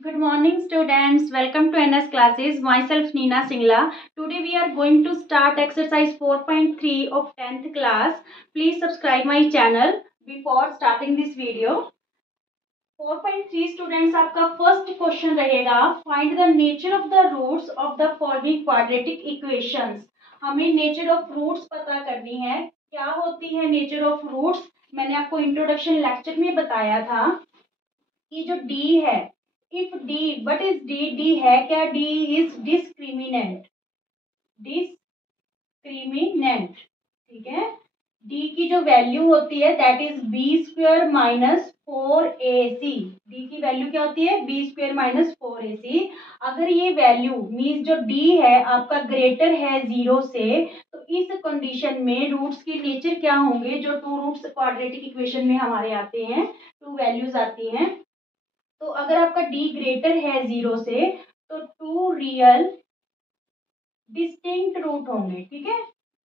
Good morning, students. Welcome to NS classes. Myself Neena Singla. Today we are going to start exercise 4.3 of 10th class. Please subscribe my channel before starting this video. 4.3 students आपका first question रहेगा find the nature of the roots of the following quadratic equations. हमें nature of roots पता करनी है। क्या होती है nature of roots? मैंने आपको इंट्रोडक्शन लेक्चर में बताया था कि जो डी है, if D, what is D? D है क्या? D is discriminant. डिस्क्रिमिनेंट, ठीक है। डी की जो वैल्यू होती है that is b square minus 4ac। D की वैल्यू क्या होती है? B square minus 4ac। अगर ये वैल्यू मीन्स जो डी है आपका ग्रेटर है जीरो से, तो इस कंडीशन में रूट्स के नेचर क्या होंगे? जो टू रूट्स क्वाड्रेटिक इक्वेशन में हमारे आते हैं, टू वैल्यूज आती हैं, तो अगर आपका डी ग्रेटर है जीरो से तो टू रियल डिस्टिंक्ट रूट होंगे, ठीक है।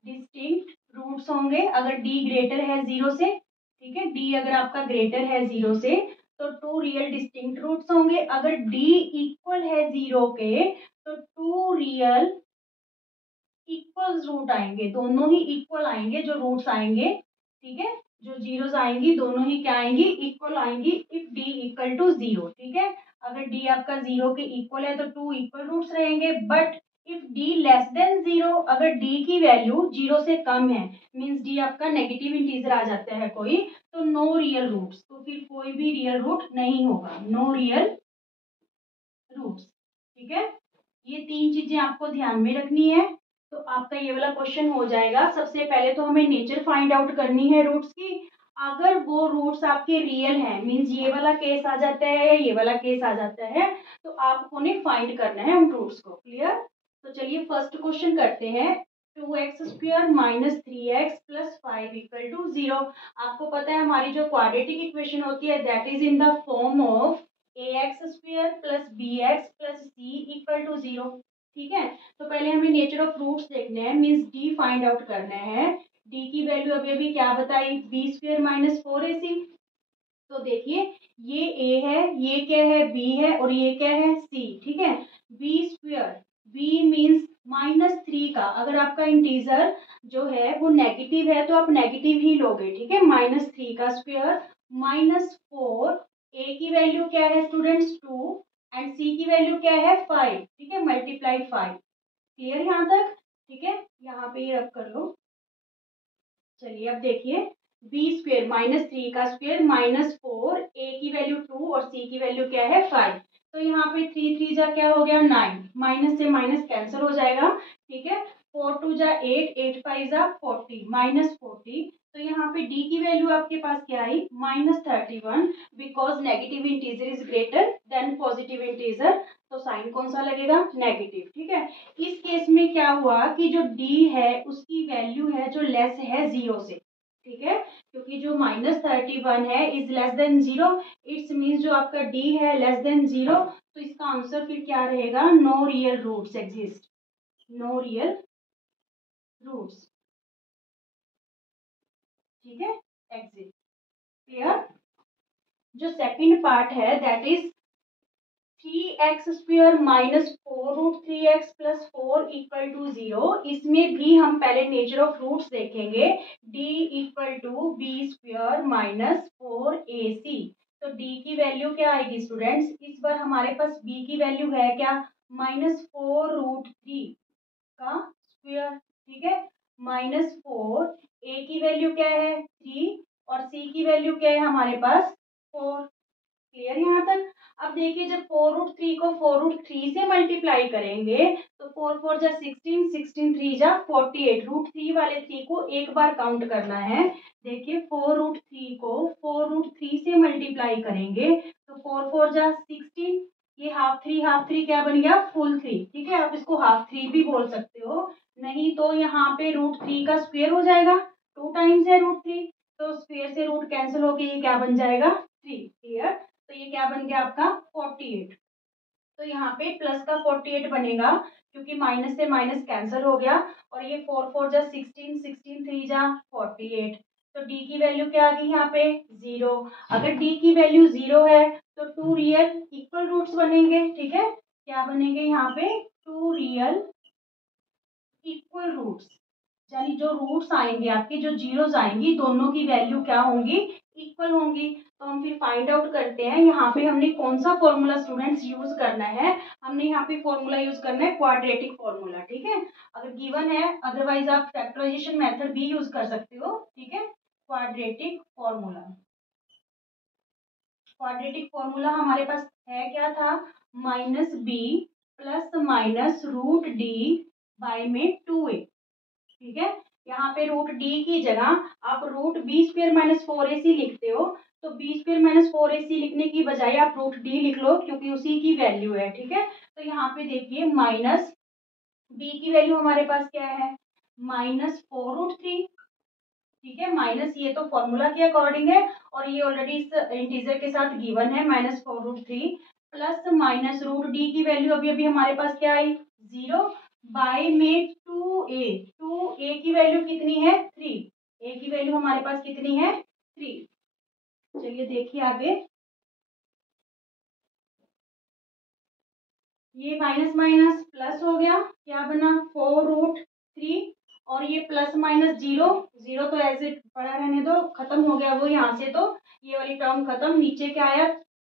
डिस्टिंक्ट रूट्स होंगे अगर डी ग्रेटर है जीरो से, ठीक है। डी अगर आपका ग्रेटर है जीरो से तो टू रियल डिस्टिंक्ट रूट्स होंगे। अगर डी इक्वल है जीरो के तो टू रियल इक्वल रूट आएंगे। दोनों ही इक्वल आएंगे जो रूट्स आएंगे, ठीक है। जो जीरोस आएंगी दोनों ही क्या आएंगी? इक्वल आएंगी if d equal to zero, ठीक है। अगर डी आपका जीरो के इक्वल है तो टू इक्वल रूट्स रहेंगे। But if d less than zero, अगर डी की वैल्यू जीरो से कम है, मींस डी आपका नेगेटिव इंटीजर आ जाता है कोई, तो नो रियल रूट्स, तो फिर कोई भी रियल रूट नहीं होगा। नो रियल रूट्स, ठीक है। ये तीन चीजें आपको ध्यान में रखनी है। तो आपका ये वाला क्वेश्चन हो जाएगा। सबसे पहले तो हमें नेचर फाइंड आउट करनी है रूट्स की। अगर वो रूट्स आपके रियल हैं, मींस ये वाला केस आ जाता है या ये वाला केस आ जाता है, तो आपको ने फाइंड करना है उन रूट्स को। क्लियर? तो चलिए फर्स्ट क्वेश्चन करते हैं। 2x² minus 3x plus 5 equal to 0। आपको पता है हमारी जो क्वाड्रेटिक इक्वेशन होती है that is in the form of ax² plus bx plus c equal to 0, ठीक है। तो पहले हमें नेचर ऑफ रूट्स देखने हैं, मीन्स डी फाइंड आउट करना है। डी की वैल्यू अभी अभी क्या बताई? B square minus 4ac। तो देखिए ये ए है, ये क्या है? बी है, और ये क्या है? सी, ठीक है। बी स्क्वायर, बी मीन्स -3 का, अगर आपका इंटीजर जो है वो नेगेटिव है तो आप नेगेटिव ही लोगे, ठीक है। -3 का स्क्वायर माइनस 4। ए की वैल्यू क्या है स्टूडेंट्स? 2 एंड सी की वैल्यू क्या है? 5, ठीक है। मल्टीप्लाई 5। क्लियर यहाँ तक? ठीक है, यहाँ पे ये रब कर लो। चलिए अब देखिए, बी स्क्वेयर -3 का स्क्वेयर -4, ए की वैल्यू 2 और सी की वैल्यू क्या है? 5। तो यहाँ पे 3 3 जा क्या हो गया? 9। माइनस से माइनस कैंसिल हो जाएगा, ठीक है। 4 2 जा 8, 8 5 जा 40, -40। तो यहाँ पे डी की वैल्यू आपके पास क्या आई? -31, because negative integer is greater than positive integer. तो साइन कौन सा लगेगा? नेगेटिव, ठीक है। इस केस में क्या हुआ कि जो डी है उसकी वैल्यू है जो लेस है जीरो से, ठीक है। क्योंकि जो -31 है is less than zero, it's means जो आपका डी है लेस देन जीरो, तो इसका आंसर फिर क्या रहेगा? No real roots exist. No real roots, ठीक है, एग्जिस्ट। क्लियर? जो सेकंड पार्ट है that is 3x² minus 4√3x plus 4 equal to 0। इसमें भी हम पहले नेचर ऑफ रूट्स देखेंगे। d equal to b square minus 4ac। तो d की वैल्यू क्या आएगी स्टूडेंट्स? इस बार हमारे पास b की वैल्यू है क्या? -4√3 का स्क्वायर, ठीक है। -4, a की वैल्यू क्या है? 3, और c की वैल्यू क्या है हमारे पास? 4। क्लियर यहाँ तक? अब देखिए जब 4√3 को 4√3 से मल्टीप्लाई करेंगे तो 4 4 जा 16, 16 3 जा 48। √3 वाले 3 को एक बार काउंट करना है। देखिए 4√3 को 4√3 से मल्टीप्लाई करेंगे तो 4 4 जा 16, ये हाफ थ्री क्या बन गया? फुल 3, ठीक है। आप इसको हाफ 3 भी बोल सकते हो, नहीं तो यहाँ पे √3 का स्क्वायर हो जाएगा, 2 टाइम्स है √3, तो स्क्वायर से रूट कैंसिल होके ये क्या बन जाएगा? 3। क्लियर? तो ये क्या बन गया आपका? 48। तो यहाँ पे प्लस का 48 बनेगा क्योंकि माइनस से माइनस कैंसिल हो गया, और ये 4 4 जा 16, 16 3 जा 48। तो डी की वैल्यू क्या आ गई यहाँ पे 0। अगर डी की वैल्यू 0 है तो टू रियल इक्वल रूट्स बनेंगे, ठीक है। क्या बनेंगे यहाँ पे, टू रियल इक्वल रूट्स, यानी जो रूट्स आएंगे आपके, जो जीरोस आएंगी, दोनों की वैल्यू क्या होंगी, इक्वल होंगी। तो हम फिर फाइंड आउट करते हैं यहाँ पे हमने कौन सा फॉर्मूला स्टूडेंट्स यूज करना है। हमने यहाँ पे फॉर्मूला यूज करना है क्वाड्रेटिक फॉर्मूला, ठीक है। अगर गिवन है, अदरवाइज आप फैक्टराइजेशन मेथड भी यूज कर सकते हो, ठीक है। क्वाड्रेटिक फॉर्मूला, क्वाड्रेटिक फॉर्मूला हमारे पास है क्या था, minus b plus minus root d by में 2a, ठीक है। यहाँ पे रूट डी की जगह आप root B square minus 4ac लिखते हो, तो बी स्क्वायर माइनस 4ac लिखने की बजाय आप रूट डी लिख लो, क्योंकि उसी की वैल्यू है, ठीक है। तो यहाँ पे देखिए माइनस बी की वैल्यू हमारे पास क्या है, -4√3, ठीक है। माइनस ये तो फॉर्मूला के अकॉर्डिंग है, और ये ऑलरेडी इस इंटीजर के साथ गिवन है -4√3, प्लस माइनस रूट डी की वैल्यू अभी अभी हमारे पास क्या आई 0, बाय में 2a की वैल्यू कितनी है 3, a की वैल्यू हमारे पास कितनी है 3। चलिए देखिए आगे, ये माइनस माइनस प्लस हो गया, क्या बना 4√3, और ये प्लस माइनस 0, 0 तो ऐसे पड़ा रहने दो, खत्म हो गया वो यहाँ से, तो ये वाली टर्म खत्म, नीचे क्या आया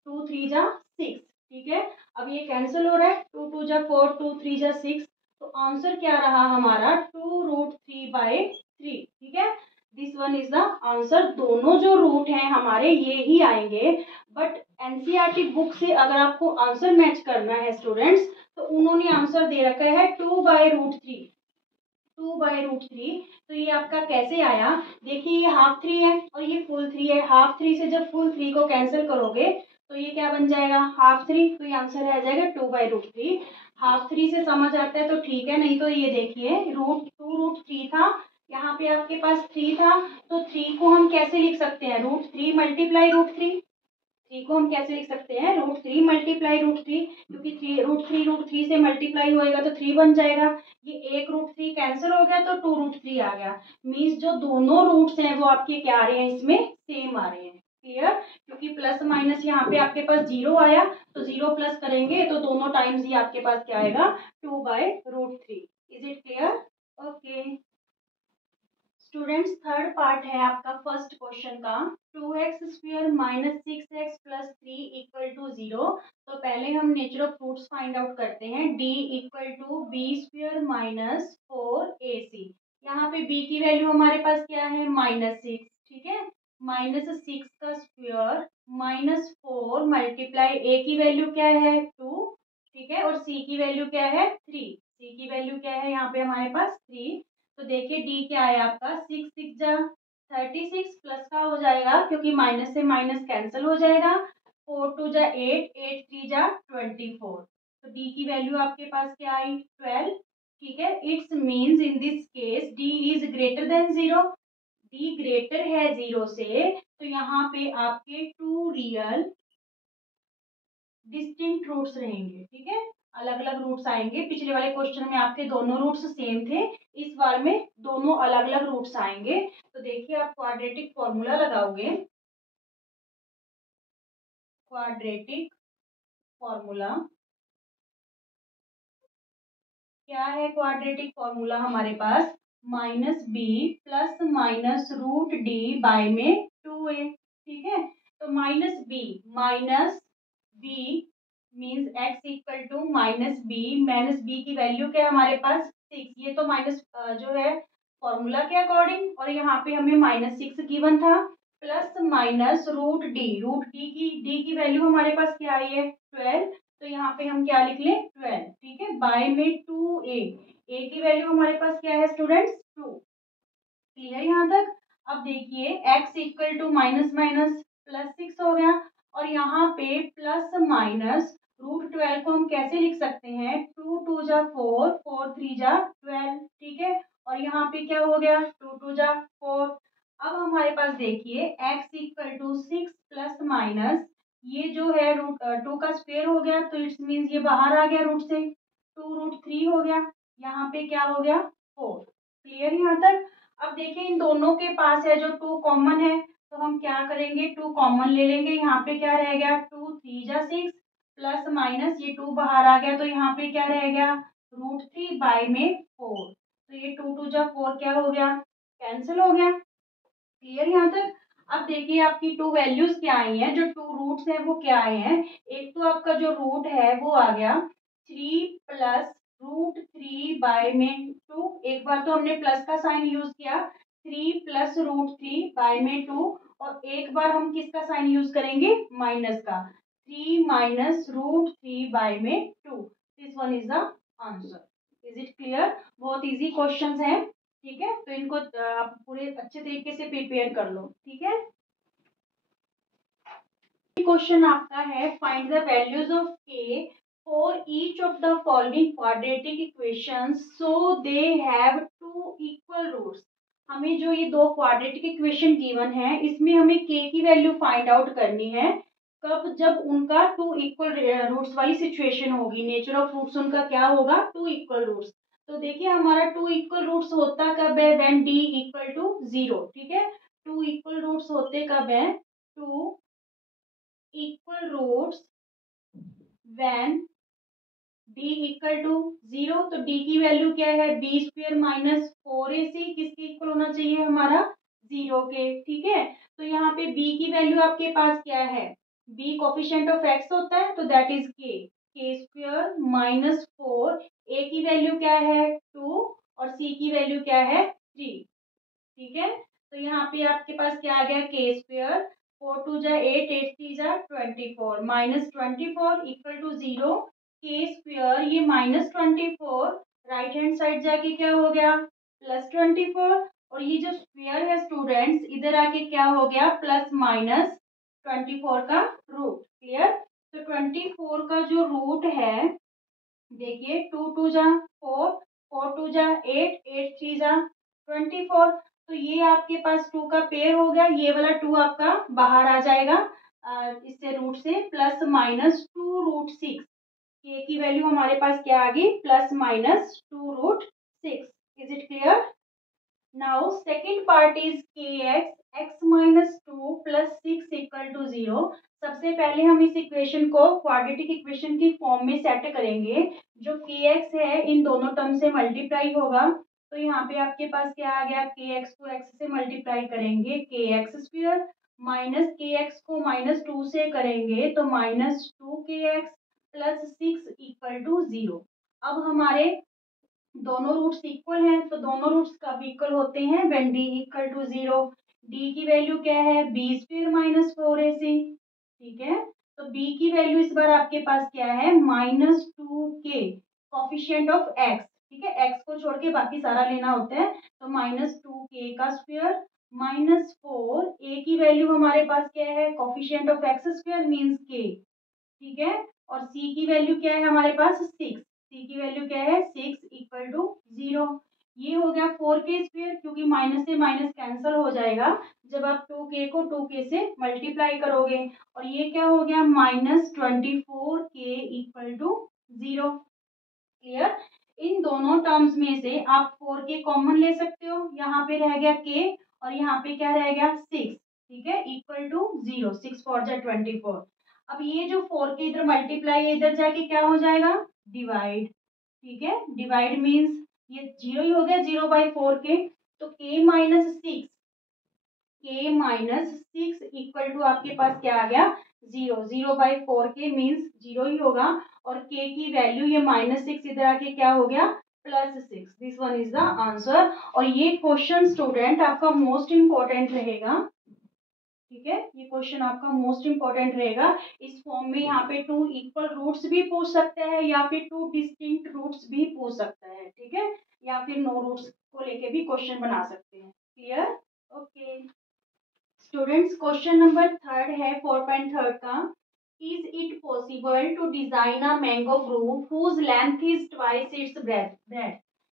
2 3 जा 6, ठीक है। अब ये कैंसिल हो रहा है, 2 2 जा 4, 2 3 जा 6, तो आंसर क्या रहा हमारा 2√3/3, ठीक है। This one is the answer. दोनों जो रूट हैं हमारे ये ही आएंगे, बट एनसीईआरटी बुक से अगर आपको आंसर मैच करना है स्टूडेंट्स, तो उन्होंने आंसर दे रखा है 2/√3, 2/√3। तो ये आपका कैसे आया, देखिए ये हाफ 3 है और ये फुल 3 है, हाफ 3 से जब फुल 3 को कैंसिल करोगे तो ये क्या बन जाएगा हाफ 3, तो ये आंसर आ जाएगा 2/√3। हाफ 3 से समझ आता है तो ठीक है, नहीं तो ये देखिए √2√3 था, यहाँ पे आपके पास 3 था, तो 3 को हम कैसे लिख सकते हैं, √3 मल्टीप्लाई √3, 3 को हम कैसे लिख सकते हैं √3 मल्टीप्लाई √3, क्योंकि √3 से मल्टीप्लाई होएगा तो 3 बन जाएगा, ये एक √3 कैंसिल हो गया तो 2√3 आ गया। मीन्स जो दोनों रूट्स हैं वो आपके क्या आ रहे हैं, इसमें सेम आ रहे हैं। क्लियर, क्योंकि प्लस माइनस यहाँ पे आपके पास 0 आया, तो 0 प्लस करेंगे तो दोनों टाइम्स ही आपके पास क्या आएगा 2/√3। Is it clear, okay students. Third part है आपका फर्स्ट क्वेश्चन का, 2x² minus 6x plus 3 equal to 0। तो पहले हम nature of fruits find out करते हैं, d equal to b² minus 4ac। यहाँ पे b की वैल्यू हमारे पास क्या है -6, ठीक है। -6 का स्क्वायर माइनस 4 मल्टीप्लाई a की वैल्यू क्या है 2, ठीक है, और c की वैल्यू क्या है 3, c की वैल्यू क्या है यहाँ पे हमारे पास 3। तो देखिए डी क्या है आपका 6 6 जा 36 प्लस का हो जाएगा, क्योंकि माइनस से माइनस कैंसिल हो जाएगा, 4 2 जा 8, 8 3 जा 24। तो डी की वैल्यू आपके पास क्या आई 12, ठीक है। It's means in this case D is greater than 0, D greater है 0 से, तो यहाँ पे आपके टू रियल डिस्टिंक्ट रूट्स रहेंगे, ठीक है। अलग अलग रूट्स आएंगे, पिछले वाले क्वेश्चन में आपके दोनों रूट्स सेम थे, इस बार में दोनों अलग अलग रूट्स आएंगे। तो देखिए आप क्वाड्रेटिक फॉर्मूला लगाओगे, क्वाड्रेटिक फॉर्मूला क्या है, क्वाड्रेटिक फॉर्मूला हमारे पास -b plus minus root d by में 2a, ठीक है। तो -b means x equal to -b की वैल्यू क्या है हमारे पास 6, ये तो माइनस जो है फॉर्मूला के अकॉर्डिंग, और यहाँ पे हमें -6 गिवन था, प्लस माइनस रूट डी की वैल्यू हमारे पास क्या आई है 12, तो यहाँ पे हम क्या लिख लें 12, ठीक है, बाय में 2a, a की वैल्यू हमारे पास क्या है स्टूडेंट्स 2। क्लियर यहाँ तक। अब देखिए x equal to minus minus plus 6 हो गया, और यहाँ पे प्लस माइनस √12 को हम कैसे लिख सकते हैं 2 2 जा 4, 4 3 जा 12, ठीक है, और यहाँ पे क्या हो गया 2 2 जा 4। अब हमारे पास देखिए x equal to 6 plus minus ये जो है √2 का स्क्वायर हो गया, तो इट्स मीन्स ये बाहर आ गया रूट से, 2√3 हो गया, यहाँ पे क्या हो गया 4। क्लियर यहाँ तक। अब देखिए इन दोनों के पास है जो 2 कॉमन है, तो हम क्या करेंगे, 2 कॉमन ले लेंगे। यहाँ पे क्या रह गया, 2 3 जा 6 प्लस माइनस ये 2 बाहर आ गया, तो यहाँ पे क्या रह गया, √3 बाय में 4। तो ये 2 2 जा 4 क्या हो गया, कैंसिल हो गया। क्लियर यहाँ तक। अब देखिए आपकी 2 वैल्यूज क्या आई हैं, जो 2 रूट्स हैं वो क्या आए हैं। एक तो आपका जो रूट है वो आ गया 3 प्लस √3 बाय में 2। एक बार तो हमने प्लस का साइन यूज किया, 3 प्लस √3 बाय में 2, और एक बार हम किसका साइन यूज करेंगे, माइनस का, 3 माइनस √3 बाय में 2। This one is the answer. Is it clear. बहुत इजी क्वेश्चंस हैं, ठीक है। तो इनको आप पूरे अच्छे तरीके से प्रिपेयर कर लो, ठीक है। क्वेश्चन आपका है, find the values of k for each of the following quadratic equations so they have 2 equal roots. हमें जो ये 2 क्वाड्रेटिक इक्वेशन गिवन है, इसमें हमें के की वैल्यू फाइंड आउट करनी है। कब, जब उनका 2 इक्वल रूट्स वाली सिचुएशन होगी। नेचर ऑफ रूट्स उनका क्या होगा, 2 इक्वल रूट्स। तो देखिए हमारा 2 इक्वल रूट्स होता कब है, व्हेन डी इक्वल टू 0, ठीक है। 2 इक्वल रूट्स होते कब है, 2 equal roots when d equal to 0। तो d की वैल्यू क्या है, बी स्क्वायर माइनस 4ac, किसके इक्वल होना चाहिए, हमारा 0 के, ठीक है। तो यहाँ पे b की वैल्यू आपके पास क्या है, b कोफिशिएंट ऑफ x होता है, तो दैट इज के स्क्वायर माइनस 4। a की वैल्यू क्या है 2 और c की वैल्यू क्या है 3, ठीक है। तो यहाँ पे आपके पास क्या आ गया, के स्क्वायर, 4 2 जा 8 8 3 जा 24 माइनस 24 इक्वल टू 0। के स्क्वायर ये -24 राइट हैंड साइड जाके क्या हो गया, +24, और ये जो स्क्वायर है स्टूडेंट्स इधर आके क्या हो गया, +24 का रूट। क्लियर। तो 24 का जो रूट है, देखिए 2 2 जा 4 4 2 जा 8 8 3 जा 24। तो ये आपके पास 2 का पेयर हो गया, ये वाला 2 आपका बाहर आ जाएगा इससे रूट से, प्लस माइनस 2√6। के की वैल्यू हमारे पास क्या आ गई, +-2√6। Is it clear. Now second part is kx x minus 2 plus 6 equal to 0। सबसे पहले हम इस इक्वेशन को क्वाड्रेटिक इक्वेशन की फॉर्म में सेट करेंगे। जो kx है इन दोनों टर्म से मल्टीप्लाई होगा, तो यहाँ पे आपके पास क्या आ गया, kx को x से मल्टीप्लाई करेंगे kx स्क्वायर, माइनस kx को -2 से करेंगे तो -2kx प्लस 6 इक्वल टू 0। अब हमारे दोनों रूट्स इक्वल हैं, तो दोनों रूट्स कब इक्वल होते हैं, when d equal to 0। d की वैल्यू क्या है, बी स्क्वायर माइनस 4ac, ठीक है। तो b की वैल्यू इस बार आपके पास क्या है, -2k कोफिशिएंट ऑफ x, ठीक है। x को छोड़ के बाकी सारा लेना होता है, तो -2k का स्क्वायर माइनस 4, a की वैल्यू हमारे पास क्या है, coefficient of x square means k, ठीक है। और c की वैल्यू क्या है हमारे पास 6, c की वैल्यू क्या है 6 इक्वल टू 0। ये हो गया 4k स्क्वायर, क्योंकि माइनस से माइनस कैंसिल हो जाएगा जब आप 2k को 2k से मल्टीप्लाई करोगे। और ये क्या हो गया, -24k इक्वल टू 0। क्लियर। इन दोनों टर्म्स में से आप 4k कॉमन ले सकते हो, यहाँ पे रह गया k और यहाँ पे क्या रह गया 6, ठीक है, इक्वल टू 0। 6 4 जा 24। अब ये जो 4k इधर मल्टीप्लाई है, इधर जाके क्या हो जाएगा, डिवाइड, ठीक है। डिवाइड मीन्स ये 0 ही हो गया, 0/4k। तो k-6 इक्वल टू आपके पास क्या आ गया, 0। 0/4k मीन्स 0 ही होगा, और k की वैल्यू ये -6 इधर आके क्या हो गया, +6। This one is the answer. और ये क्वेश्चन स्टूडेंट आपका मोस्ट इंपॉर्टेंट रहेगा, ठीक है। ये क्वेश्चन आपका मोस्ट इंपॉर्टेंट रहेगा। इस फॉर्म में यहाँ पे 2 इक्वल रूट्स भी पूछ सकता है, या फिर 2 डिस्टिंक्ट रूट्स भी पूछ सकता है, ठीक है, या फिर नो रूट्स को लेके भी क्वेश्चन बना सकते हैं। Clear. Okay students, question number 3 है 4.3 का। Is it possible to design a mango group whose length is twice its breadth.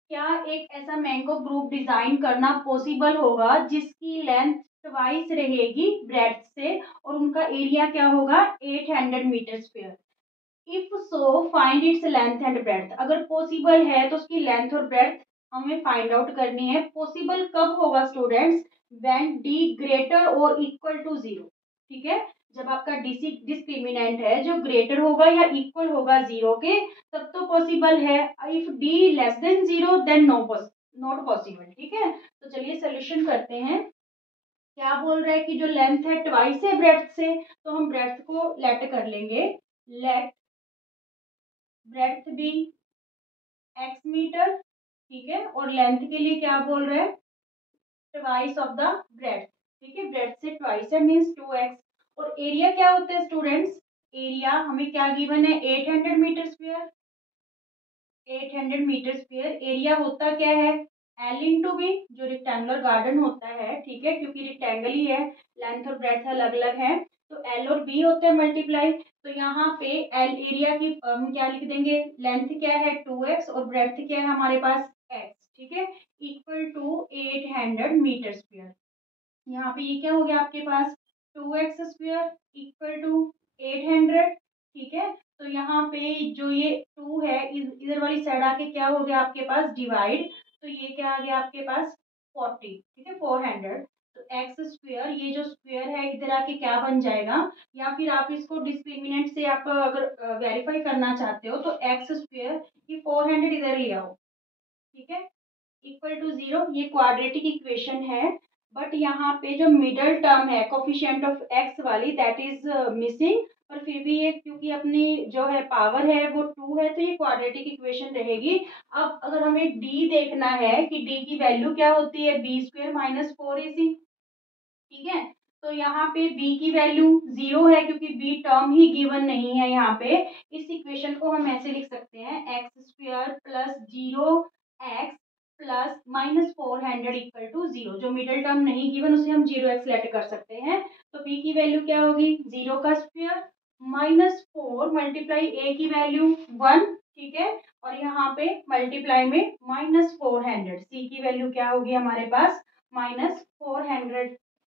क्या एक ऐसा मैंगो ग्रुप डिजाइन करना पॉसिबल होगा जिसकी लेंथ ट्वाइस रहेगी ब्रेथ से, और उनका एरिया क्या होगा, 800 meter square. If so find its length and breadth. अगर पॉसिबल है तो उसकी लेंथ और ब्रेथ हमें फाइंड आउट करनी है। पॉसिबल कब होगा स्टूडेंट्स? व्हेन डी ग्रेटर और इक्वल टू 0, ठीक है। जब आपका डिस्क्रिमिनेंट है जो ग्रेटर होगा या इक्वल होगा 0 के, तब तो पॉसिबल है। If d less than 0 then not possible, ठीक है। तो चलिए सोल्यूशन करते हैं। क्या बोल रहा है कि जो लेंथ है ट्वाइस है ब्रेड्थ से, तो हम ब्रेड्थ को लेट कर लेंगे। Let breadth be x meter, ठीक है। और लेंथ के लिए क्या बोल रहे हैं? ट्वाइस ऑफ द ब्रेड्थ, ठीक है। ब्रेड्थ से ट्वाइस है मीन्स 2x। और एरिया क्या होता है स्टूडेंट्स? एरिया हमें क्या गिवन है? 800 meter square. 800 meter square area होता क्या है? L इंटू बी, जो रेक्टेंगुलर गार्डन होता है, ठीक है, क्योंकि रेक्टेंगल ही है, लेंथ और ब्रेड्थ अलग अलग है, तो L और B होते हैं मल्टीप्लाई। तो यहाँ पे L एरिया की हम क्या लिख देंगे? लेंथ क्या है? 2x और ब्रेड्थ क्या है हमारे पास? x, ठीक है, इक्वल टू 800 मीटर स्क्वायर। यहाँ पे ये क्या हो गया आपके पास? 2x स्क्वायर इक्वल टू 800, ठीक है। तो यहाँ पे जो ये 2 है इधर वाली साइड आके क्या हो गया आपके पास? डिवाइड। तो ये क्या आ गया आपके पास? 40, ठीक है, 400। तो एक्स स्क्वायर, ये जो स्क्वायर है इधर आके क्या बन जाएगा? या फिर आप इसको डिस्क्रिमिनेंट से आप अगर वेरीफाई करना चाहते हो तो एक्स स्क्वायर, ये 400 इधर ले आओ, ठीक है, इक्वल टू 0। ये क्वाड्रेटिक इक्वेशन है, बट यहाँ पे जो मिडल टर्म है कोफिशिएंट ऑफ एक्स वाली, दैट इज मिसिंग। पर फिर भी ये क्योंकि अपनी जो है पावर है वो 2 है, तो ये क्वाड्रेटिक इक्वेशन रहेगी। अब अगर हमें डी देखना है कि डी की वैल्यू क्या होती है? बी स्क्वायर माइनस 4ac, ठीक है। तो यहाँ पे b की वैल्यू 0 है क्योंकि b टर्म ही गिवन नहीं है यहाँ पे। इस इक्वेशन को हम ऐसे लिख सकते हैं, x square plus 0x plus minus 400 equal to 0। जो मिडिल टर्म नहीं गिवन उसे हम 0x लेट कर सकते हैं। तो b की वैल्यू क्या होगी? 0 का स्क्वायर माइनस 4 मल्टीप्लाई a की वैल्यू 1, ठीक है, और यहाँ पे मल्टीप्लाई में माइनस 400। c की वैल्यू क्या होगी हमारे पास? माइनस 400।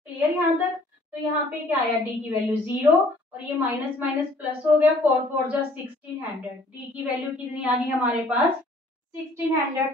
क्लियर यहाँ तक? तो यहाँ पे क्या आया? डी की वैल्यू 0 और ये माइनस माइनस प्लस हो गया, 4 4 जा 1600। डी की वैल्यू कितनी आ गई हमारे पास? 1600।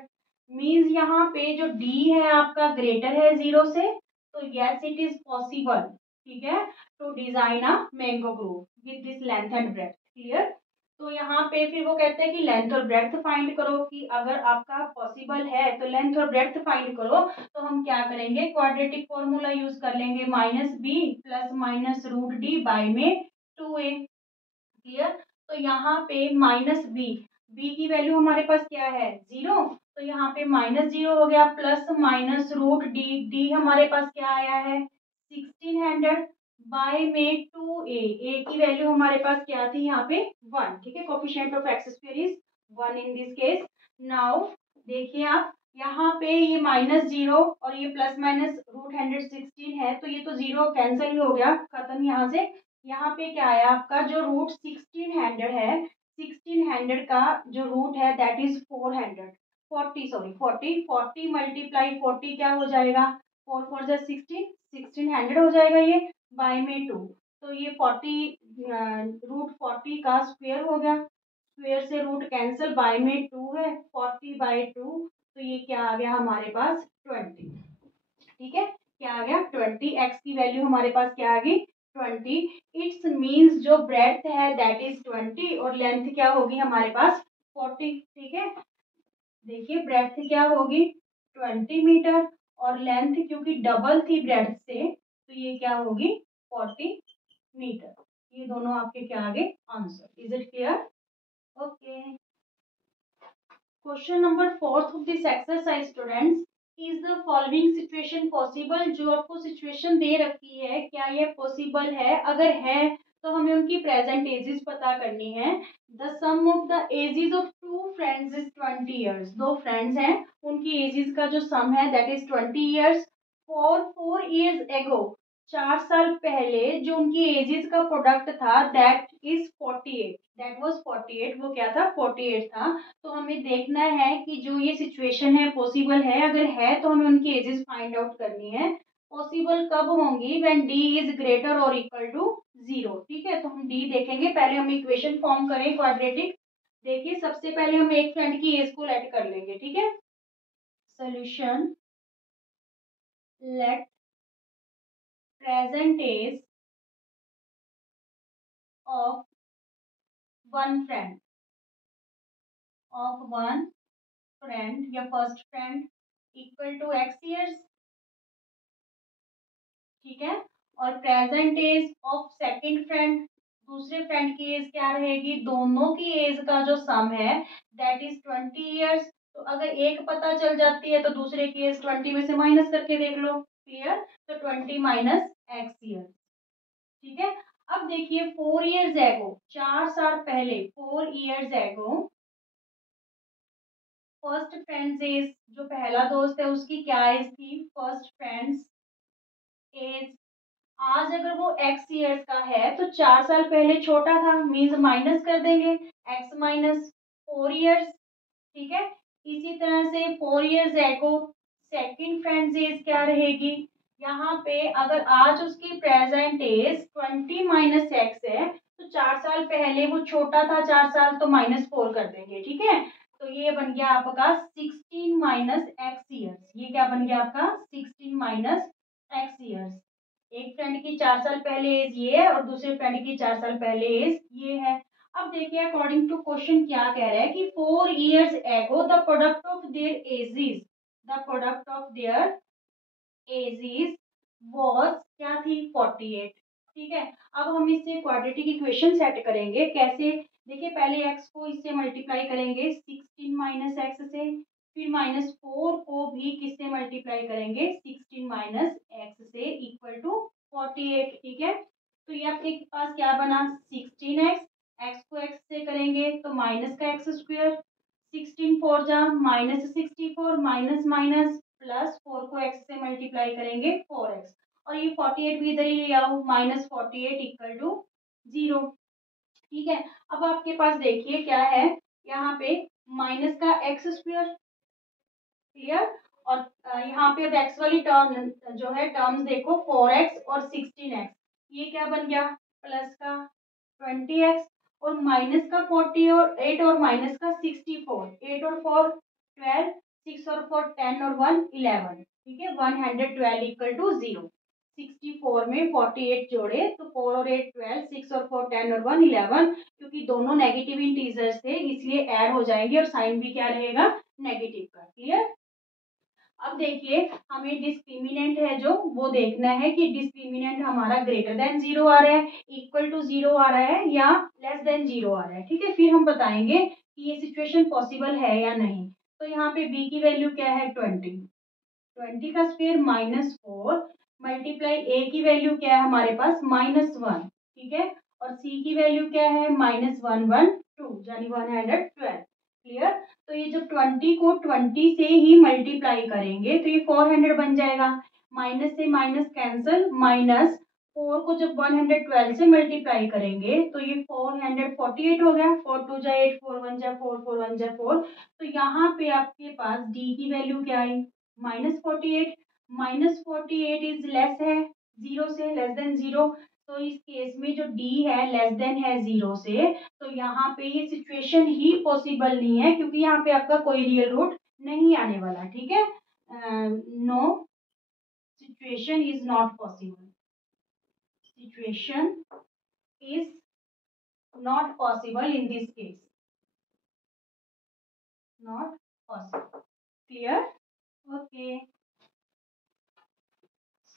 मीन्स यहाँ पे जो डी है आपका ग्रेटर है 0 से, तो यस इट इज पॉसिबल, ठीक है, to design a mango group with this length and breadth. Clear? तो यहाँ पे फिर वो कहते हैं कि लेंथ और ब्रेड्थ फाइंड करो, कि अगर आपका पॉसिबल है तो लेंथ और ब्रेड्थ फाइंड करो। तो हम क्या करेंगे? क्वाड्रेटिक फॉर्मूला यूज कर लेंगे, minus b plus minus root d by में 2a। क्लियर? तो यहाँ पे माइनस बी, बी की वैल्यू हमारे पास क्या है? 0। तो यहाँ पे माइनस 0 हो गया, plus minus root d, d हमारे पास क्या आया है? 1600 बाय में 2a। a की वैल्यू हमारे पास क्या थी यहाँ पे? 1, ठीक है। Coefficient of x square is 1 in this case. Now देखिए आप, यहाँ पे ये माइनस 0 और ये प्लस माइनस रूट 116 है, तो ये तो 0 कैंसिल ही हो गया, खत्म यहाँ से। यहाँ पे क्या आया आपका? जो रूट 1600 है, 1600 का जो रूट है दैट इज 400, 40 सॉरी 40, 40 मल्टीप्लाई 40 क्या हो जाएगा? 4 4 जा 16, 1600 हो जाएगा ये, बाय में 2। तो ये 40 रूट 40 का स्क्वायर हो गया, स्क्वायर से रूट कैंसिल, बाय में 2 है, 40 बाय 2, तो ये क्या आ गया हमारे पास? 20, ठीक है। क्या आ गया? 20। एक्स की वैल्यू हमारे पास क्या आ गई? 20। इट्स मीन्स जो ब्रेड्थ है दैट इज 20 और लेंथ क्या होगी हमारे पास? 40, ठीक है। देखिए ब्रेड्थ क्या होगी? 20 मीटर और लेंथ क्योंकि डबल थी ब्रेड्थ से, तो ये क्या होगी? 40 मीटर। ये दोनों आपके क्या आ गए? Answer. Is it clear? Okay. Question number 4 of this exercise students, is the following situation possible? जो आपको सिचुएशन दे रखी है, क्या ये पॉसिबल है? अगर है तो हमें उनकी प्रेजेंट एजेस पता करनी है। The sum of the ages of two friends is 20 years. दो फ्रेंड्स हैं, उनकी एजेस का जो सम है that is 20 years. For 4 years ago, 4 साल पहले जो उनकी एजेस का प्रोडक्ट था दैट इज 48, दैट वाज 48, वो क्या था? 48 था। तो हमें देखना है कि जो ये सिचुएशन है पॉसिबल है, अगर है तो हमें उनकी एजेस फाइंड आउट करनी है। पॉसिबल कब होंगी? व्हेन डी इज ग्रेटर और इक्वल टू 0, ठीक है। तो हम डी देखेंगे, पहले हम इक्वेशन फॉर्म करें क्वाड्रेटिक। देखिए सबसे पहले हम एक फ्रेंड की एज को लेट कर लेंगे, ठीक है। solution, let present age of one friend या first friend equal to x years, ठीक है। और present age of second friend, दूसरे फ्रेंड की एज क्या रहेगी, दोनों की एज का जो सम है दैट इज 20 ईयर्स। तो अगर एक पता चल जाती है तो दूसरे की एज 20 में से माइनस करके देख लो, क्लियर। तो 20 माइनस x ईयर, ठीक है। अब देखिए 4 ईयर्स एगो, 4 साल पहले, 4 ईयर्स एगो फर्स्ट फ्रेंड्स एज, जो पहला दोस्त है उसकी क्या एज थी, फर्स्ट फ्रेंड्स एज। आज अगर वो x ईयर्स का है तो 4 साल पहले छोटा था, मीन्स माइनस कर देंगे, x माइनस 4 ईयर्स, ठीक है। इसी तरह से 4 ईयर्स एगो सेकंड फ्रेंड्स एज क्या रहेगी, यहाँ पे अगर आज उसकी प्रेजेंट एज 20 माइनस एक्स है तो 4 साल पहले वो छोटा था 4 साल, तो -4 कर देंगे, ठीक है। तो ये बन गया आपका 16 माइनस एक्स ईयर्स, ये क्या बन गया आपका 16 माइनस एक्स ईयर्स। एक फ्रेंड की 4 साल पहले एज ये है और दूसरे फ्रेंड की 4 साल पहले एज ये है। अब देखिए अकॉर्डिंग टू क्वेश्चन क्या कह रहा है कि 4 ईयर्स एगो the product of their edges, the product of their edges was क्या थी 48, ठीक है। अब हम इससे क्वाड्रेटिक इक्वेशन सेट करेंगे, कैसे, देखिए पहले x को इससे मल्टीप्लाई करेंगे 16 माइनस एक्स से, फिर -4 को भी किससे मल्टीप्लाई करेंगे 16 माइनस एक्स से इक्वल टू 48, ठीक है। तो ये आपके पास क्या बना 16x, x को x से करेंगे तो माइनस का एक्स स्क्वायर, 16 फोर जा -64, माइनस माइनस प्लस 4 को x से मल्टीप्लाई करेंगे 4x, और ये 48 भी इधर ही ले आओ, -48 इक्वल टू 0, ठीक है। अब आपके पास देखिए क्या है, यहाँ पे माइनस का एक्स स्क्वायर, क्लियर। और यहाँ पे अब एक्स वाली टर्म जो है टर्म्स देखो 4x और 16x, ये क्या बन गया प्लस का 20x, और माइनस का 40 और 8 और माइनस का 64, 8 और 4 12, 6 और 4 10 और 1 11, ठीक है। 112 इक्वल टू 0, 64 में 48 जोड़े तो 4 और 8 12, 6 और 4 10 और 1 11, क्योंकि दोनों नेगेटिव इंटीजर्स थे इसलिए ऐड हो जाएंगे और साइन भी क्या रहेगा नेगेटिव का, क्लियर। अब देखिए हमें डिस्क्रिमिनेंट है जो वो देखना है कि डिस्क्रिमिनेंट हमारा ग्रेटर देन 0 आ रहा है, इक्वल टू 0 आ रहा है या लेस देन 0 आ रहा है, ठीक है। फिर हम बताएंगे कि ये सिचुएशन पॉसिबल है या नहीं। तो यहाँ पे b की वैल्यू क्या है 20, 20 का स्क्वायर -4 मल्टीप्लाई a की वैल्यू क्या है हमारे पास -1, ठीक है। और c की वैल्यू क्या है -112 यानी 112, क्लियर। तो ये जब 20 को 20 से ही मल्टीप्लाई करेंगे तो ये 400 बन जाएगा, माइनस से माइनस कैंसल, माइनस 4 को जब 112 से मल्टीप्लाई करेंगे तो ये 448 हो गया, 4 2 जा 8, 4 1 जा 4, 4 1 जा 4। तो यहाँ पे आपके पास d की वैल्यू क्या आई -48, -48 इज लेस है 0 से, लेस देन 0। तो इस केस में जो d है लेस देन है 0 से, तो यहाँ पे ये सिचुएशन ही पॉसिबल नहीं है क्योंकि यहाँ पे आपका कोई रियल रूट नहीं आने वाला, ठीक है। Know situation is not possible, situation is not possible in this case, not possible, clear, okay.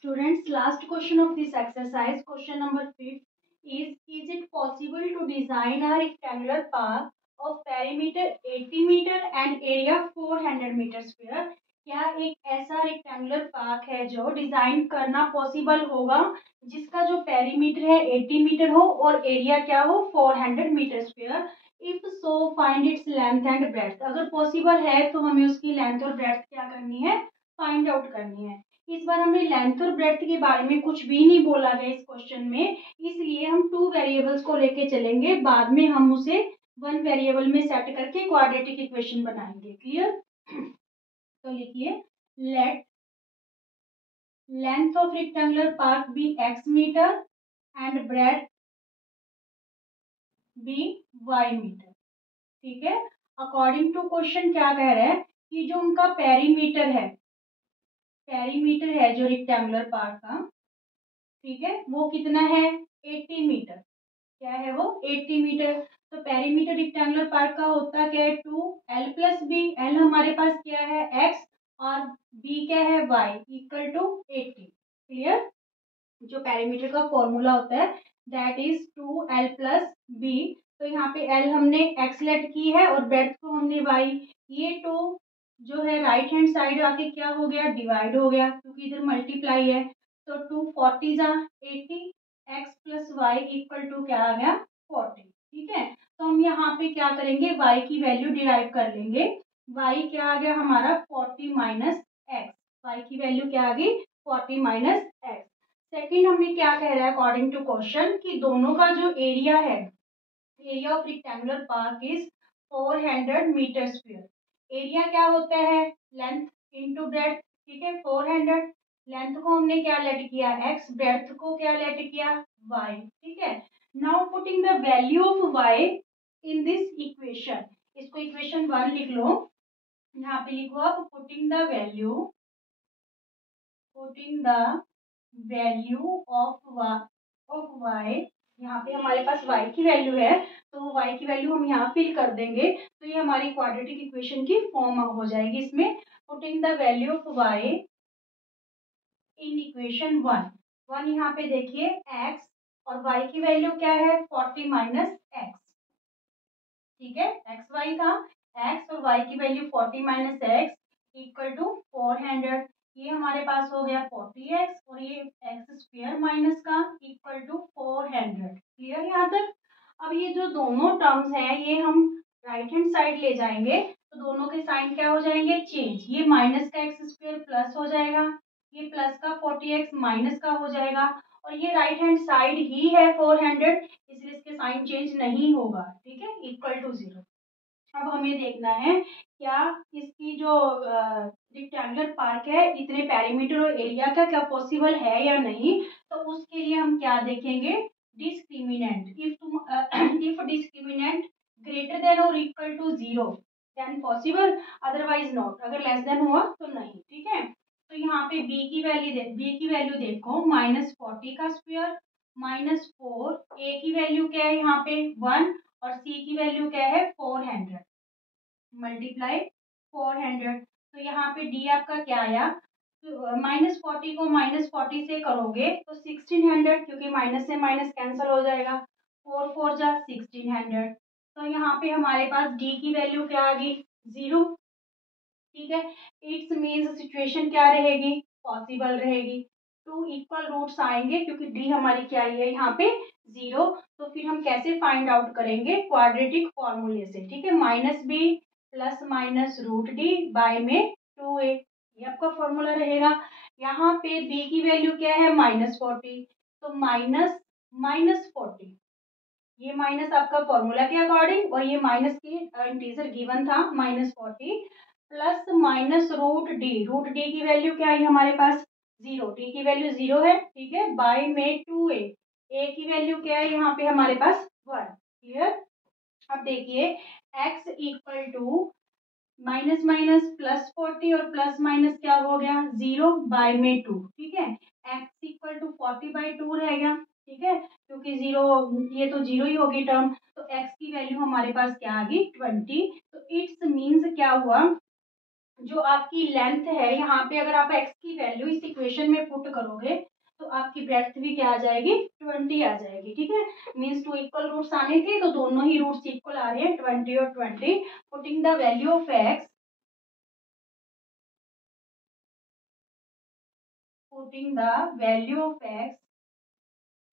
Students, last question of this exercise, question number 5 is it possible to design a rectangular park of perimeter 80 meter and area 400 meter square? क्या एक ऐसा rectangular park है जो design करना possible होगा जिसका जो perimeter है 80 मीटर हो और एरिया क्या हो 400 meter square? If so find its length and breadth. अगर पॉसिबल है तो हमें उसकी लेंथ और ब्रेड्थ क्या करनी है, फाइंड आउट करनी है। इस बार हमने लेंथ और ब्रेड्थ के बारे में कुछ भी नहीं बोला है इस क्वेश्चन में, इसलिए हम 2 वेरिएबल्स को लेके चलेंगे, बाद में हम उसे 1 वेरिएबल में सेट करके क्वाड्रेटिक इक्वेशन बनाएंगे, क्लियर। तो लिखिए let length of rectangular park be x meter and breadth be y meter, ठीक है। अकॉर्डिंग टू क्वेश्चन क्या कह रहा है कि जो उनका पेरीमीटर है जो रेक्टेंगुलर पार्ट का, ठीक है, वो कितना है 80 मीटर। क्या है वो 80 मीटर। तो पेरीमीटर रेक्टेंगुलर पार्ट का होता क्या है 2l+b। l हमारे पास क्या है x और b क्या है y इक्वल टू 80। क्लियर। जो पेरीमीटर का फॉर्मूला होता है दैट इज 2l+b। तो यहाँ पे l हमने x लेट की है और ब्रेड्थ को हमने y। ये 2 जो है राइट हैंड साइड आके क्या हो गया डिवाइड हो गया क्योंकि इधर मल्टीप्लाई है। तो 240 जा 80 x+y इक्वल टू क्या आ गया 40। ठीक है। तो हम यहाँ पे क्या करेंगे y की वैल्यू डिराइव कर लेंगे। y क्या आ गया हमारा 40 माइनस एक्स। y की वैल्यू क्या आ गई 40 माइनस एक्स। सेकेंड हमें क्या कह रहा है अकॉर्डिंग टू क्वेश्चन कि दोनों का जो एरिया है area of rectangular park is 400 meter square. Area क्या होता है लेंथ इनटू ब्रेड्थ। ठीक है 400 लेंथ को हमने क्या लेट किया x, ब्रेड्थ को क्या लेट किया y। ठीक है। Now putting the value of y in this equation. इसको इक्वेशन 1 लिख लो। यहाँ पे लिखो आप putting the value of y। यहाँ पे हमारे पास y की वैल्यू है तो y की वैल्यू हम यहाँ फिल कर देंगे तो ये हमारी क्वाड्रेटिक इक्वेशन की फॉर्म हो जाएगी। इसमें putting the value of y in equation 1 यहाँ पे देखिए x और y की वैल्यू क्या है 40 माइनस एक्स। ठीक है एक्स वाई था x और y की value 40 minus x equal to 400। ये हमारे पास हो गया 40x और ये एक्स स्क्वायर माइनस का इक्वल टू 400। क्लियर यहाँ तक। अब ये जो दोनों टर्म्स हैं ये हम राइट हैंड साइड ले जाएंगे तो दोनों के साइन क्या हो जाएंगे चेंज। ये माइनस का एक्स स्क्वायर प्लस हो जाएगा, ये प्लस का 40x माइनस का हो जाएगा और ये राइट हैंड साइड ही है 400 इसलिए इसके साइन चेंज नहीं होगा। ठीक है इक्वल टू 0। अब हमें देखना है क्या इसकी जो रेक्टेंगुलर पार्क है इतने पेरीमीटर और एरिया का क्या पॉसिबल है या नहीं। तो उसके लिए हम क्या देखेंगे discriminant. If discriminant greater than और equal to 0 then possible otherwise not. अगर लेस देन हुआ तो नहीं। ठीक है। तो यहाँ पे b की वैल्यू देखो -40 का स्क्वायर -4। a की वैल्यू क्या है यहाँ पे 1 और c की वैल्यू क्या है 400 मल्टीप्लाई 400। तो यहाँ पे d आपका क्या आया -40 को -40 से करोगे तो 1600 क्योंकि माइनस से माइनस कैंसिल हो जाएगा 4 4 जा 1600। तो यहाँ पे हमारे पास d की वैल्यू क्या आ गई 0। ठीक है। इट्स मीन्स सिचुएशन क्या रहेगी पॉसिबल रहेगी। 2 इक्वल रूट्स आएंगे क्योंकि d हमारी क्या आई है यहाँ पे 0। तो फिर हम कैसे फाइंड आउट करेंगे क्वाड्रेटिक फॉर्मूले से। ठीक है -b plus minus √d by में 2a ये आपका फॉर्मूला रहेगा। यहाँ पे b की वैल्यू क्या है -40 तो -40 ये माइनस आपका फॉर्मूला के अकॉर्डिंग और ये माइनस की इंटीजर गिवन था -40 प्लस माइनस √d की वैल्यू क्या है हमारे पास 0। d की वैल्यू 0 है। ठीक है बाय में 2a a की वैल्यू क्या है यहाँ पे हमारे पास 1। क्लियर। अब देखिए x equal to minus minus +40 और प्लस माइनस क्या हो गया 0 बाय में 2। ठीक है x इक्वल टू 40/2 रहेगा। ठीक है क्योंकि 0 ये तो 0 ही होगी टर्म तो x की वैल्यू हमारे पास क्या आ गई 20। तो इट्स मीन्स क्या हुआ जो आपकी लेंथ है यहाँ पे अगर आप x की वैल्यू इस इक्वेशन में पुट करोगे तो आपकी ब्रेड्थ भी क्या आ जाएगी 20 आ जाएगी। ठीक है मीन्स 2 इक्वल रूट्स आने थे तो दोनों ही रूट्स इक्वल आ रहे हैं 20 और 20। Putting the value of x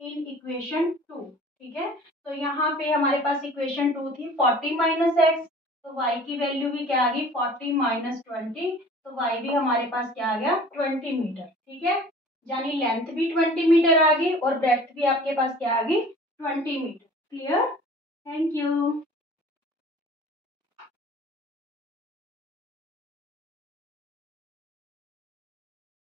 in equation 2। ठीक है तो यहाँ पे हमारे पास इक्वेशन 2 थी 40 माइनस एक्स तो y की वैल्यू भी क्या आ गई 40 माइनस 20 तो y भी हमारे पास क्या आ गया 20 मीटर। ठीक है यानी लेंथ भी 20 मीटर आ गई और ब्रेड्थ भी आपके पास क्या आ गई 20 मीटर। क्लियर। Thank you.